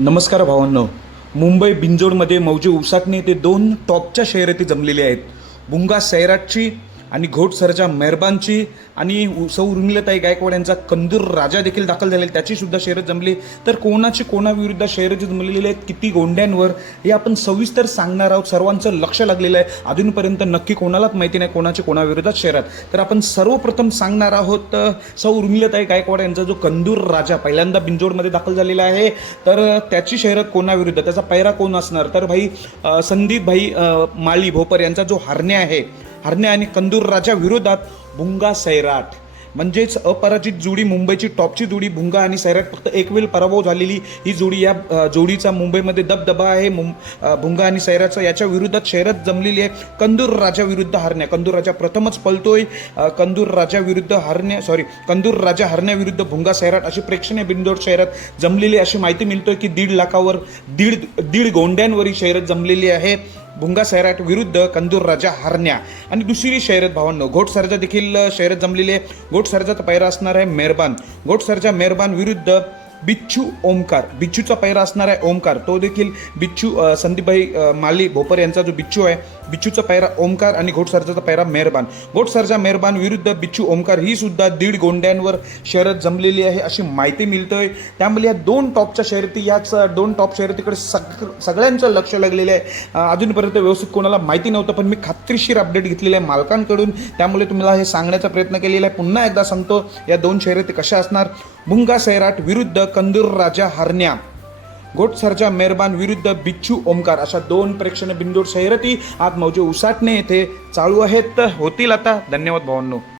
नमस्कार भावांनो. मुंबई बिंजोडमध्ये मौजे उसाटणे ते दोन टॉपच्या शर्यती जमलेल्या आहेत. भुंगा सैराटची आणि घोटसरच्या मेहरबानची आणि सौ उर्मिलाताई गायकवाड यांचा कंदूर राजा देखील दाखल झालेला, त्याची सुद्धा शर्यत जमली. तर कोणाची कोणाविरुद्ध शर्यती जमलेली आहेत, किती गोंड्यांवर, हे आपण सविस्तर सांगणार आहोत. सर्वांचं लक्ष लागलेलं आहे. अजूनपर्यंत नक्की कोणालाच माहिती नाही कोणाची कोणाविरोधात शर्यत. तर आपण सर्वप्रथम सांगणार आहोत सौ उर्मिलाताई गायकवाड यांचा जो कंदूर राजा पहिल्यांदा बिंजोडमध्ये दाखल झालेला आहे. तर त्याची शर्यत कोणाविरुद्ध, त्याचा पैरा कोण असणार, तर संदीप भाई माळी भोपर यांचा जो हरण्या आहे, हरण्या आणि कंदूर राजा विरोधात भुंगा सैराट, म्हणजेच अपराजित जोडी, मुंबईची टॉपची जोडी. भुंगा आणि सैराट फक्त एक वेळ पराभव झालेली ही जोडी. या जोडीचा मुंबईमध्ये दबदबा आहे. भुंगा आणि सैराटचा याच्या विरोधात शर्यत जमलेली आहे. कंदूर राजा विरुद्ध हरण्या. कंदूर राजा प्रथमच पळतोय. कंदूर राजा हरण्या विरुद्ध भुंगा सैराट अशी प्रेक्षणीय बिंजोड शर्यत जमलेली अशी माहिती मिळतोय की दीड गोंड्यांवर ही शर्यत जमलेली आहे. भुंगा सैराट विरुद्ध कंदूर राजा हरण्या. आणि दुसरी शर्यत भावांनो, घोटसरजा देखील शर्यत जमलेली आहे. घोटसरजाचा पैरा असणार आहे मेहरबान. घोटसरजा मेहरबान विरुद्ध बिच्छू ओमकार. बिच्छूचा पैरा असणार आहे ओमकार. तो देखील बिच्छू संदीपभाई माली भोपर यांचा जो बिच्छू आहे, बिच्छूचा पैरा ओमकार आणि घोटसरजाचा पैरा मेहरबान. घोटसरजा मेहरबान विरुद्ध बिच्छू ओमकार ही सुद्धा दीड गोंड्यांवर शर्यत जमलेली आहे अशी माहिती मिळतोय. त्यामुळे या दोन टॉपच्या शर्यती, याच दोन टॉप शर्यतीकडे सगळ्यांचं लक्ष लागलेलं आहे. अजूनपर्यंत व्यवस्थित कोणाला माहिती नव्हतं, पण मी खात्रीशीर अपडेट घेतलेलं आहे मालकांकडून. त्यामुळे तुम्हाला हे सांगण्याचा प्रयत्न केलेला आहे. पुन्हा एकदा सांगतो, या दोन शर्यती कशा असणार. भुंगा सैराट विरुद्ध कंदूर राजा हरण्या, घोटसरजा मेहरबान विरुद्ध बिच्छू ओमकार, अशा दोन प्रेक्षणीय बिंजोड शर्यती आज मौजे उसाटणे येथे चालू आहेत. होतील आता. धन्यवाद भावांनो.